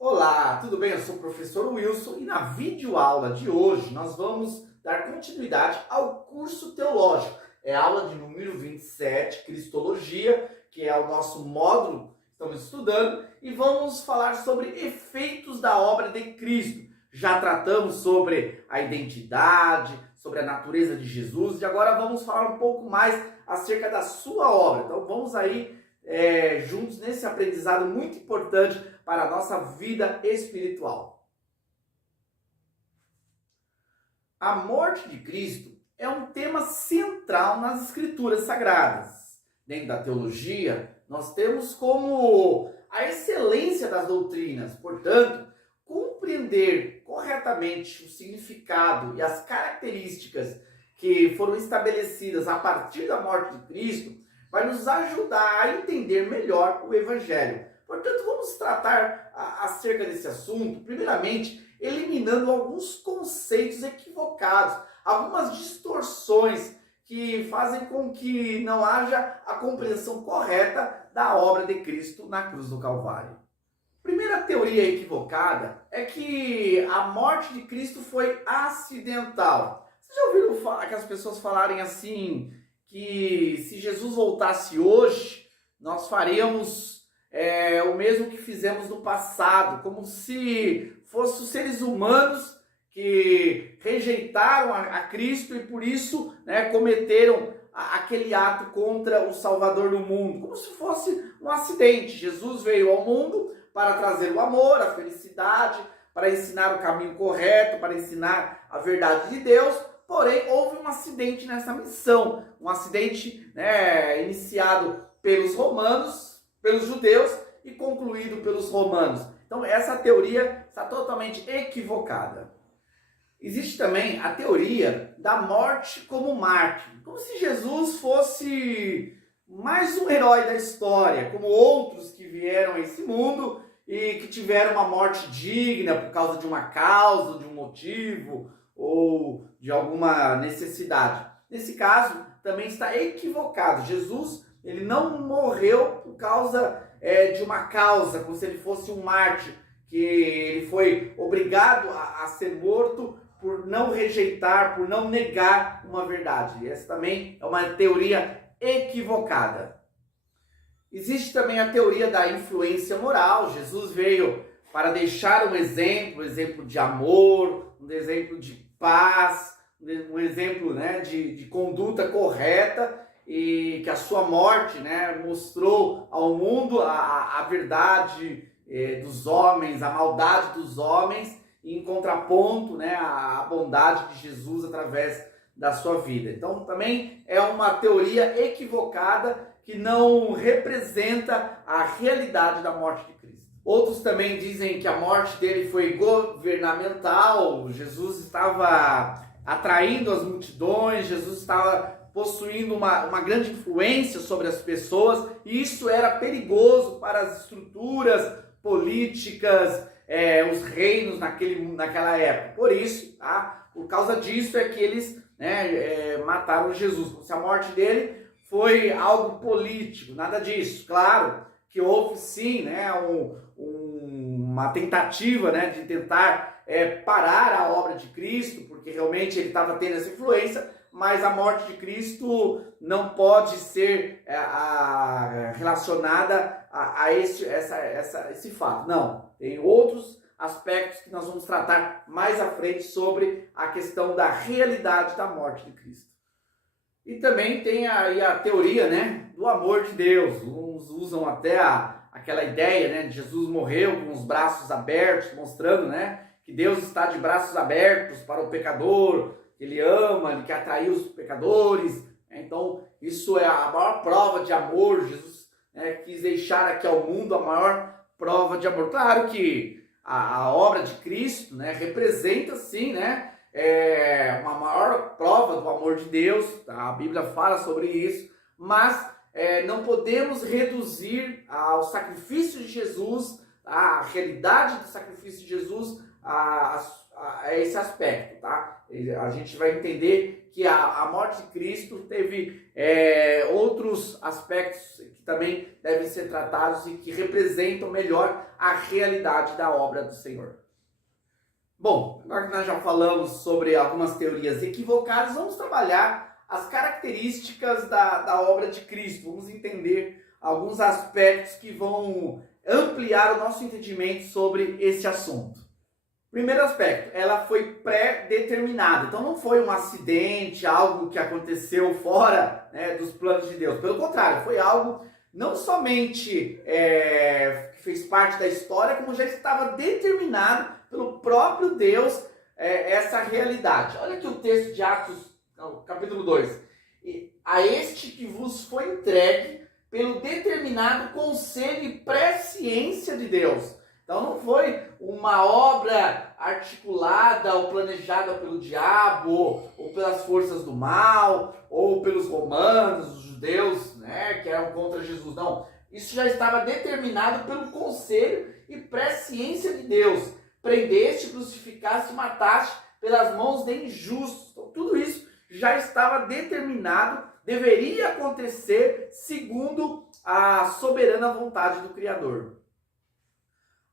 Olá, tudo bem? Eu sou o professor Wilson e na videoaula de hoje nós vamos dar continuidade ao curso teológico. É a aula de número 27, Cristologia, que é o nosso módulo que estamos estudando, e vamos falar sobre efeitos da obra de Cristo. Já tratamos sobre a identidade, sobre a natureza de Jesus, e agora vamos falar um pouco mais acerca da sua obra. Então vamos aí juntos nesse aprendizado muito importante para a nossa vida espiritual. A morte de Cristo é um tema central nas Escrituras Sagradas. Dentro da teologia, nós temos como a excelência das doutrinas. Portanto, compreender corretamente o significado e as características que foram estabelecidas a partir da morte de Cristo vai nos ajudar a entender melhor o Evangelho. Portanto, vamos tratar acerca desse assunto, primeiramente, eliminando alguns conceitos equivocados, algumas distorções que fazem com que não haja a compreensão correta da obra de Cristo na cruz do Calvário. Primeira teoria equivocada é que a morte de Cristo foi acidental. Vocês já ouviram falar que as pessoas falarem assim, que se Jesus voltasse hoje, nós faríamos o mesmo que fizemos no passado, como se fossem os seres humanos que rejeitaram a Cristo e por isso cometeram aquele ato contra o Salvador do mundo, como se fosse um acidente. Jesus veio ao mundo para trazer o amor, a felicidade, para ensinar o caminho correto, para ensinar a verdade de Deus. Porém, houve um acidente nessa missão, um acidente iniciado pelos romanos, pelos judeus e concluído pelos romanos. Então, essa teoria está totalmente equivocada. Existe também a teoria da morte como mártir, como se Jesus fosse mais um herói da história, como outros que vieram a esse mundo e que tiveram uma morte digna por causa de uma causa, de um motivo ou de alguma necessidade. Nesse caso, também está equivocado. Jesus, ele não morreu por causa de uma causa, como se ele fosse um mártir, que ele foi obrigado a ser morto por não rejeitar, por não negar uma verdade. Essa também é uma teoria equivocada. Existe também a teoria da influência moral. Jesus veio para deixar um exemplo de amor, um exemplo de paz, um exemplo de conduta correta, e que a sua morte mostrou ao mundo a verdade dos homens, a maldade dos homens, em contraponto à bondade de Jesus através da sua vida. Então também é uma teoria equivocada que não representa a realidade da morte de Cristo. Outros também dizem que a morte dele foi governamental. Jesus estava atraindo as multidões, Jesus estava possuindo uma grande influência sobre as pessoas, e isso era perigoso para as estruturas políticas, os reinos naquela época. Por isso, por causa disso é que eles mataram Jesus, como se a morte dele foi algo político. Nada disso. Claro que houve sim uma tentativa de tentar parar a obra de Cristo, porque realmente ele estava tendo essa influência, mas a morte de Cristo não pode ser relacionada a esse fato. Não, tem outros aspectos que nós vamos tratar mais à frente sobre a questão da realidade da morte de Cristo. E também tem aí a teoria do amor de Deus. Uns usam até aquela ideia de Jesus morreu com os braços abertos, mostrando que Deus está de braços abertos para o pecador, que ele ama, ele quer atrair os pecadores. Então isso é a maior prova de amor. Jesus quis deixar aqui ao mundo a maior prova de amor. Claro que a obra de Cristo representa sim uma maior prova do amor de Deus. A Bíblia fala sobre isso, mas não podemos reduzir ao sacrifício de Jesus, a realidade do sacrifício de Jesus a esse aspecto, tá? A gente vai entender que a morte de Cristo teve outros aspectos que também devem ser tratados e que representam melhor a realidade da obra do Senhor. Bom, agora que nós já falamos sobre algumas teorias equivocadas, vamos trabalhar as características da obra de Cristo. Vamos entender alguns aspectos que vão ampliar o nosso entendimento sobre esse assunto. Primeiro aspecto, ela foi pré-determinada. Então não foi um acidente, algo que aconteceu fora, né, dos planos de Deus. Pelo contrário, foi algo não somente que fez parte da história, como já estava determinado pelo próprio Deus essa realidade. Olha aqui o texto de Atos, capítulo 2. A este que vos foi entregue pelo determinado conselho e presciência de Deus. Então não foi uma obra articulada ou planejada pelo diabo, ou pelas forças do mal, ou pelos romanos, os judeus, né, que eram contra Jesus. Não, isso já estava determinado pelo conselho e presciência de Deus. Prendeste, crucificaste e mataste pelas mãos de injustos. Então tudo isso já estava determinado, deveria acontecer segundo a soberana vontade do Criador.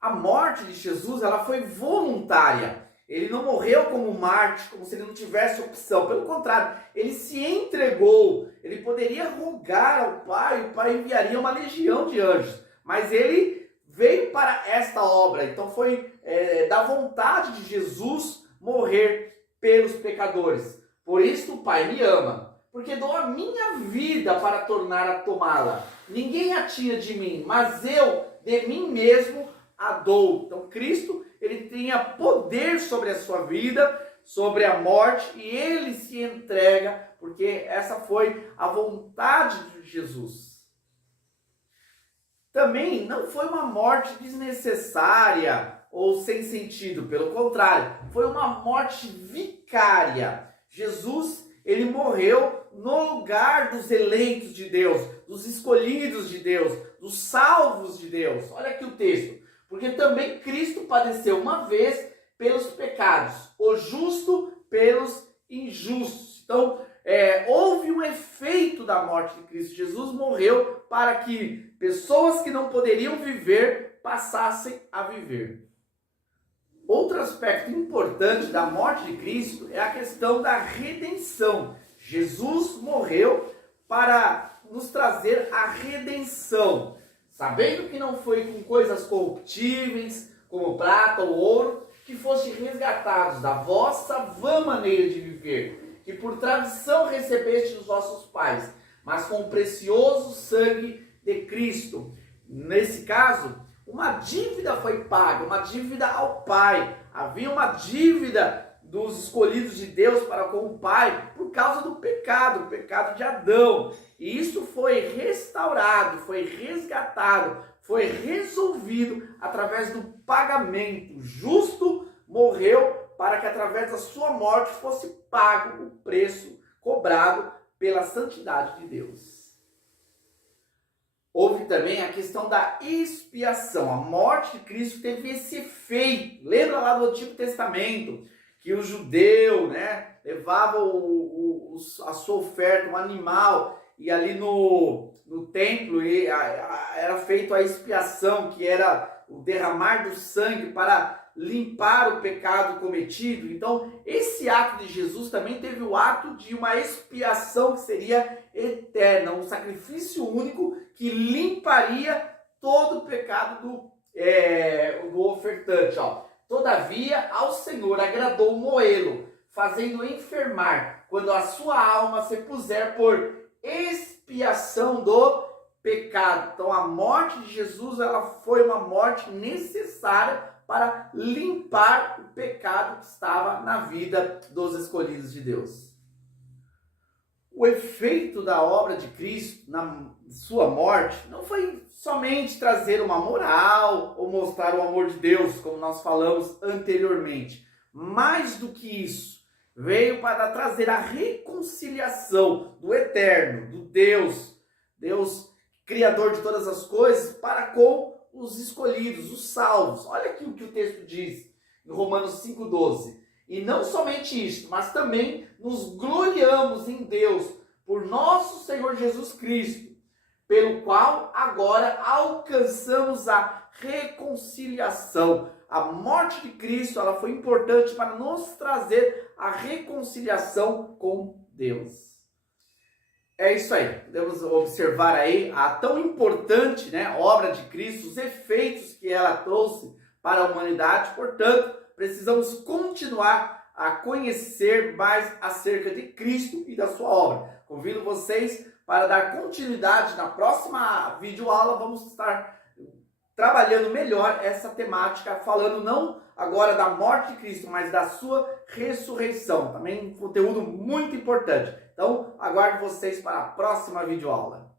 A morte de Jesus, ela foi voluntária. Ele não morreu como mártir, como se ele não tivesse opção. Pelo contrário, ele se entregou. Ele poderia rogar ao Pai, o Pai enviaria uma legião de anjos. Mas ele veio para esta obra. Então foi da vontade de Jesus morrer pelos pecadores. Por isso o Pai me ama, porque dou a minha vida para tornar a tomá-la. Ninguém a tira de mim, mas eu de mim mesmo a dou. Então Cristo, ele tinha poder sobre a sua vida, sobre a morte, e ele se entrega, porque essa foi a vontade de Jesus. Também não foi uma morte desnecessária ou sem sentido, pelo contrário, foi uma morte vicária. Jesus, ele morreu no lugar dos eleitos de Deus, dos escolhidos de Deus, dos salvos de Deus. Olha aqui o texto. Porque também Cristo padeceu uma vez pelos pecados, o justo pelos injustos. Então, houve um efeito da morte de Cristo. Jesus morreu para que pessoas que não poderiam viver passassem a viver. Outro aspecto importante da morte de Cristo é a questão da redenção. Jesus morreu para nos trazer a redenção. Sabendo que não foi com coisas corruptíveis, como prata ou ouro, que foste resgatados da vossa vã maneira de viver, que por tradição recebeste dos vossos pais, mas com o precioso sangue de Cristo. Nesse caso, uma dívida foi paga, uma dívida ao Pai. Havia uma dívida dos escolhidos de Deus para com o Pai por causa do pecado, o pecado de Adão. E isso foi restaurado, foi resgatado, foi resolvido através do pagamento. O justo morreu para que através da sua morte fosse pago o preço cobrado pela santidade de Deus. Houve também a questão da expiação. A morte de Cristo teve esse efeito. Lembra lá do Antigo Testamento que o judeu, né, levava a sua oferta, um animal, e ali no templo era feita a expiação, que era o derramar do sangue para limpar o pecado cometido. Então, esse ato de Jesus também teve o ato de uma expiação que seria eterna, um sacrifício único que limparia todo o pecado do ofertante. Todavia, ao Senhor agradou moê-lo, fazendo enfermar, quando a sua alma se puser por expiação do pecado. Então, a morte de Jesus, ela foi uma morte necessária para limpar o pecado que estava na vida dos escolhidos de Deus. O efeito da obra de Cristo na sua morte não foi somente trazer uma moral ou mostrar o amor de Deus, como nós falamos anteriormente. Mais do que isso, veio para trazer a reconciliação do eterno, do Deus Criador de todas as coisas, para com os escolhidos, os salvos. Olha aqui o que o texto diz em Romanos 5,12. E não somente isso, mas também nos gloriamos em Deus por nosso Senhor Jesus Cristo, pelo qual agora alcançamos a reconciliação. A morte de Cristo, ela foi importante para nos trazer a reconciliação com Deus. É isso aí. Podemos observar aí a tão importante, né, obra de Cristo, os efeitos que ela trouxe para a humanidade. Portanto, precisamos continuar a conhecer mais acerca de Cristo e da sua obra. Convido vocês para dar continuidade na próxima videoaula. Vamos estar trabalhando melhor essa temática, falando não agora da morte de Cristo, mas da sua ressurreição. Também um conteúdo muito importante. Então, aguardo vocês para a próxima videoaula.